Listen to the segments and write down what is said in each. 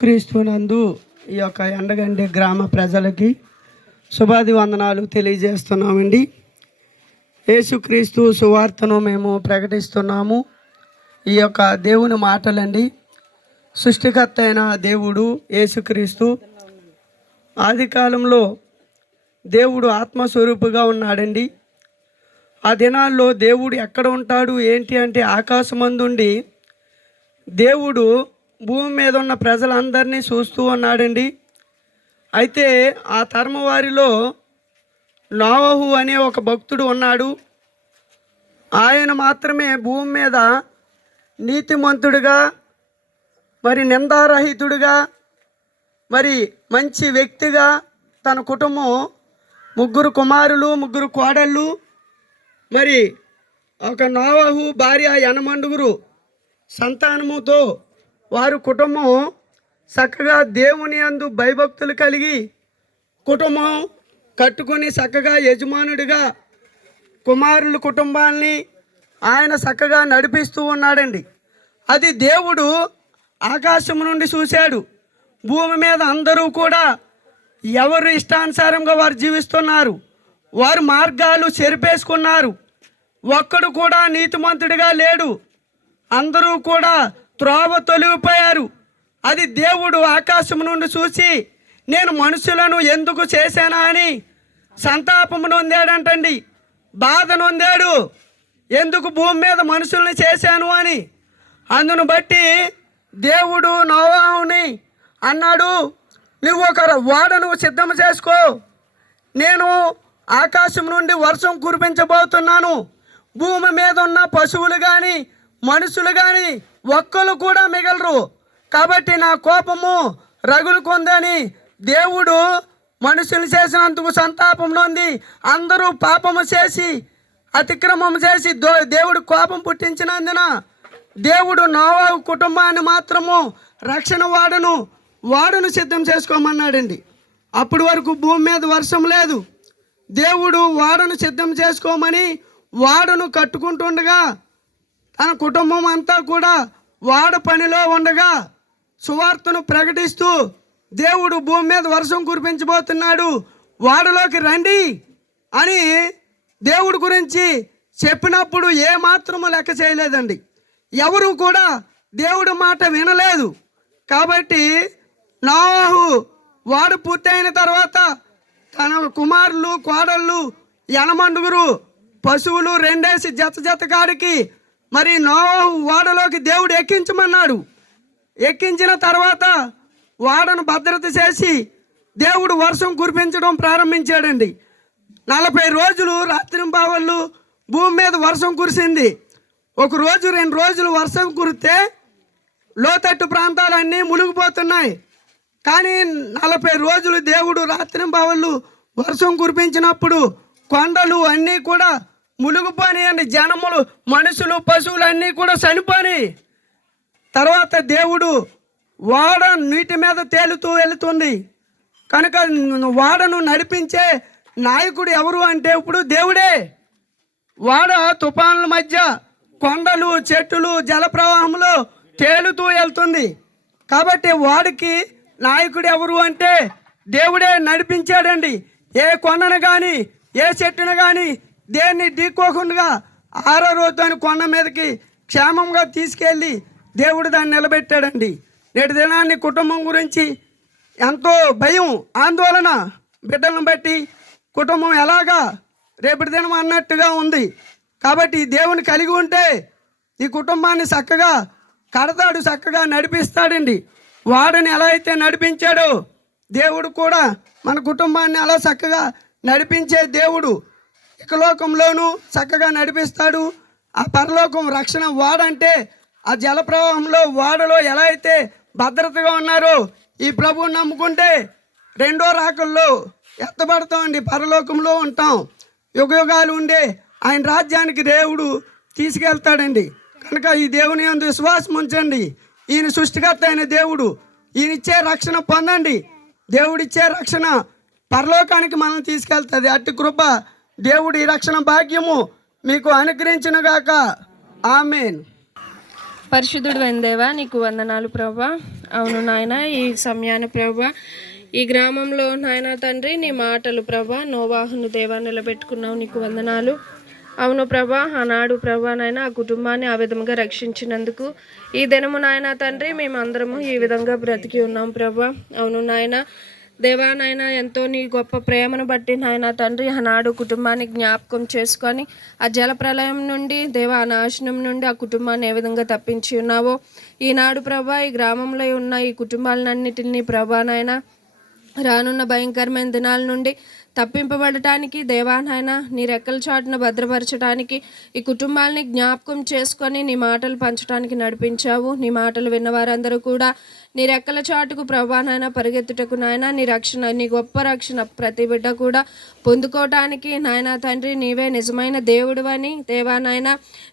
క్రీస్తునందు ఈ యొక్క ఎండగండి గ్రామ ప్రజలకి శుభాది వందనాలు తెలియజేస్తున్నామండి. యేసుక్రీస్తు సువార్తను మేము ప్రకటిస్తున్నాము. ఈ యొక్క దేవుని మాటలండి. సృష్టికర్త అయిన దేవుడు యేసుక్రీస్తు ఆది కాలంలో దేవుడు ఆత్మస్వరూపుగా ఉన్నాడండి. ఆ దినాల్లో దేవుడు ఎక్కడ ఉంటాడు ఏంటి అంటే ఆకాశమందుండి దేవుడు భూమి మీద ఉన్న ప్రజలందరినీ చూస్తూ ఉన్నాడండి. అయితే ఆ తరము వారిలో నోవహు అనే ఒక భక్తుడు ఉన్నాడు. ఆయన మాత్రమే భూమి మీద నీతిమంతుడిగా, మరి నిందారహితుడిగా, మరి మంచి వ్యక్తిగా తన కుటుంబం 3 కుమారులు 3 కోడళ్ళు, మరి ఒక నోవహు భార్య 80 సంతానముతో వారు కుటుంబం చక్కగా దేవుని యందు భయభక్తులు కలిగి కుటుంబం కట్టుకొని చక్కగా యజమానుడిగా కుమారుల కుటుంబాన్ని ఆయన చక్కగా నడిపిస్తూ ఉన్నాడండి. అది దేవుడు ఆకాశం నుండి చూశాడు. భూమి మీద అందరూ కూడా ఎవరు ఇష్టానుసారంగా వారు జీవిస్తున్నారు. వారు మార్గాలు చెరిపేసుకున్నారు. ఒక్కడు కూడా నీతిమంతుడిగా లేడు. అందరూ కూడా త్రోవ తొలగిపోయారు. అది దేవుడు ఆకాశం నుండి చూసి నేను మనుషులను ఎందుకు చేశానా అని సంతాపము నొందాడంటండి. బాధ నొందాడు. ఎందుకు భూమి మీద మనుషుల్ని చేశాను అని. అందును బట్టి దేవుడు నోవహుని అన్నాడు, నువ్వు ఒక ఓడను సిద్ధం చేసుకో. నేను ఆకాశం నుండి వర్షం కురిపించబోతున్నాను. భూమి మీద ఉన్న పశువులు కానీ మనుషులు కానీ ఒక్కరు కూడా మిగలరు. కాబట్టి నా కోపము రగులుకుందని దేవుడు మనుషులు చేసినందుకు సంతాపం నొంది అందరూ పాపము చేసి అతిక్రమం చేసి దేవుడు కోపం పుట్టించినందున దేవుడు నోవహు కుటుంబాన్ని మాత్రము రక్షణ వాడను సిద్ధం చేసుకోమన్నాడండి. అప్పటి వరకు భూమి మీద వర్షం లేదు. దేవుడు వాడను సిద్ధం చేసుకోమని వాడను కట్టుకుంటుండగా తన కుటుంబం అంతా కూడా వాడ పనిలో ఉండగా సువార్తను ప్రకటిస్తూ దేవుడు భూమి మీద వర్షం కురిపించబోతున్నాడు, వాడలోకి రండి అని దేవుడి గురించి చెప్పినప్పుడు ఏమాత్రము లెక్క చేయలేదండి. ఎవరు కూడా దేవుడి మాట వినలేదు. కాబట్టి నోవహు వాడు పూర్తయిన తర్వాత తన కుమారులు కోడళ్ళు 80 పశువులు 2 జత కాడికి మరి నోవహు వాడలోకి దేవుడు ఎక్కించమన్నాడు. ఎక్కించిన తర్వాత వాడను భద్రత చేసి దేవుడు వర్షం కురిపించడం ప్రారంభించాడండి. 40 రోజులు రాత్రింబవళ్ళు భూమి మీద వర్షం కురిసింది. 1 రోజు 2 రోజులు వర్షం కురిస్తే లోతట్టు ప్రాంతాలన్నీ మునిగిపోతున్నాయి. కానీ 40 రోజులు దేవుడు రాత్రింబవళ్ళు వర్షం కురిపించినప్పుడు కొండలు అన్నీ కూడా మునిగిపోనియండి. జనములు మనుషులు పశువులు అన్నీ కూడా చనిపోని. తర్వాత దేవుడు వాడ నీటి మీద తేలుతూ వెళుతుంది కనుక వాడను నడిపించే నాయకుడు ఎవరు అంటే ఇప్పుడు దేవుడే. వాడ తుఫానుల మధ్య కొండలు చెట్టులు జలప్రవాహంలో తేలుతూ వెళ్తుంది. కాబట్టి వాడికి నాయకుడు ఎవరు అంటే దేవుడే నడిపించాడండి. ఏ కొండను కానీ ఏ చెట్టును కానీ దేన్ని ఢీకోకుండా 6వ రోజు దాని కొండ మీదకి క్షేమంగా తీసుకెళ్ళి దేవుడు దాన్ని నిలబెట్టాడండి. నేటి దినాన్ని కుటుంబం గురించి ఎంతో భయం ఆందోళన, బిడ్డలను బట్టి కుటుంబం ఎలాగా రేపటి దినం అన్నట్టుగా ఉంది. కాబట్టి దేవుని కలిగి ఉంటే ఈ కుటుంబాన్ని చక్కగా కడతాడు, చక్కగా నడిపిస్తాడండి. వాడిని ఎలా అయితే నడిపించాడో దేవుడు కూడా మన కుటుంబాన్ని అలా చక్కగా నడిపించే దేవుడు ఇకలోకంలోనూ చక్కగా నడిపిస్తాడు. ఆ పరలోకం రక్షణ వాడంటే ఆ జలప్రవాహంలో వాడలో ఎలా అయితే భద్రతగా ఉన్నారో ఈ ప్రభువుని నమ్ముకుంటే 2వ రాకల్లో ఎత్తబడతామండి, పరలోకంలో ఉంటాం. యుగాలు ఉండే ఆయన రాజ్యానికి దేవుడు తీసుకెళ్తాడండి. కనుక ఈ దేవుని యందు విశ్వాసం ఉంచండి. ఈయన సృష్టికర్త అయిన దేవుడు, ఈయన ఇచ్చే రక్షణ పొందండి. దేవుడిచ్చే రక్షణ పరలోకానికి మనం తీసుకెళ్తుంది. అట్టి కృప దేవుడి రక్షణ భాగ్యము మీకు అనుగ్రహించునుగాక. ఆమేన్. పరిశుద్ధుడు వెందేవా నీకు వందనాలు ప్రభా. అవును నాయన, ఈ సమయాన్ని ప్రభా ఈ గ్రామంలో నాయన తండ్రి నీ మాటలు ప్రభా నోవాహును దేవా నిలబెట్టుకున్నావు, నీకు వందనాలు. అవును ప్రభా, ఆనాడు ప్రభా నాయన ఆ కుటుంబాన్ని ఆ విధంగా రక్షించినందుకు ఈ దినము నాయన తండ్రి మేమందరము ఈ విధంగా బ్రతికి ఉన్నాం ప్రభా. అవును నాయన దేవా నాయన, ఎంతో నీ గొప్ప ప్రేమను బట్టి నాయన తండ్రి ఆనాడు కుటుంబాన్ని జ్ఞాపకం చేసుకొని ఆ జల ప్రళయం నుండి దేవా నాశనం నుండి ఆ కుటుంబాన్ని ఏ విధంగా తప్పించి ఉన్నావో ఈనాడు ప్రభా ఈ గ్రామంలో ఉన్న ఈ కుటుంబాలన్నిటినీ ప్రభా నాయన రానున్న భయంకరమైన దినాల నుండి తప్పింపబడటానికి దేవా నాయన నీ రెక్కల చాటున భద్రపరచడానికి ఈ కుటుంబాలని జ్ఞాపకం చేసుకొని నీ మాటలు పంచడానికి నడిపించావు. నీ మాటలు విన్న వారందరూ కూడా నీ రెక్కల చాటుకు ప్రభా నాయన పరిగెత్తుటకు నాయన నీ రక్షణ, నీ గొప్ప రక్షణ ప్రతి బిడ్డ కూడా పొందుకోవటానికి నాయన తండ్రి నీవే నిజమైన దేవుడు అని దేవా నాయన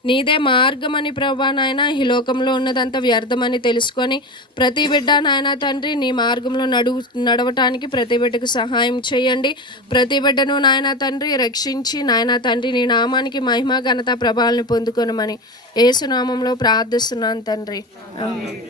నీదే మార్గమని ప్రభా నాయన ఈ లోకంలో ఉన్నదంతా వ్యర్థమని తెలుసుకొని ప్రతి బిడ్డ నాయన తండ్రి నీ మార్గంలో నడవటానికి ప్రతి బిడ్డకు సహాయం చేయండి. ప్రతి బిడ్డను నాయన తండ్రి రక్షించి నాయన తండ్రి నీ నామానికి మహిమ ఘనత ప్రభావాలను పొందుకొనమని యేసు నామంలో ప్రార్థిస్తున్నాను తండ్రి. ఆమేన్.